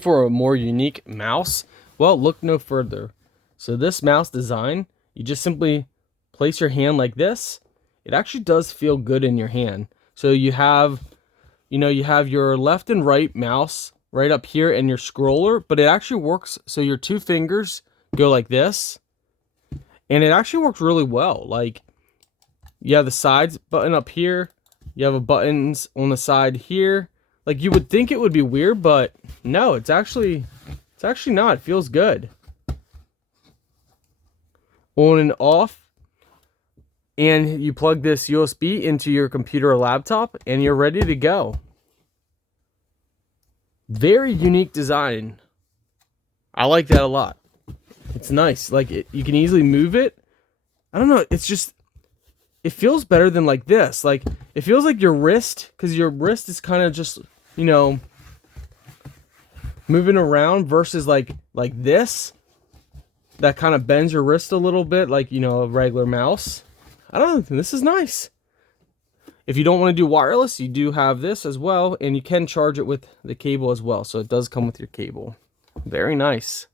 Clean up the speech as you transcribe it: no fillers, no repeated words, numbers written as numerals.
For a more unique mouse, well, look no further. So this mouse design, you just simply place your hand like this. It actually does feel good in your hand. So you have your left and right mouse right up here and your scroller, but it actually works so your two fingers go like this, and it actually works really well. Like, you have the sides button up here, you have a buttons on the side here. Like, you would think it would be weird, but no, it's actually not. It feels good. On and off, and you plug this USB into your computer or laptop, and you're ready to go. Very unique design. I like that a lot. It's nice. Like, you can easily move it. I don't know. It's just, it feels better than like this. Like, it feels like your wrist, because your wrist is kind of just, moving around, versus like this, that kind of bends your wrist a little bit, like, a regular mouse. I don't know. This is nice. If you don't want to do wireless, you do have this as well, and you can charge it with the cable as well. So it does come with your cable. Very nice.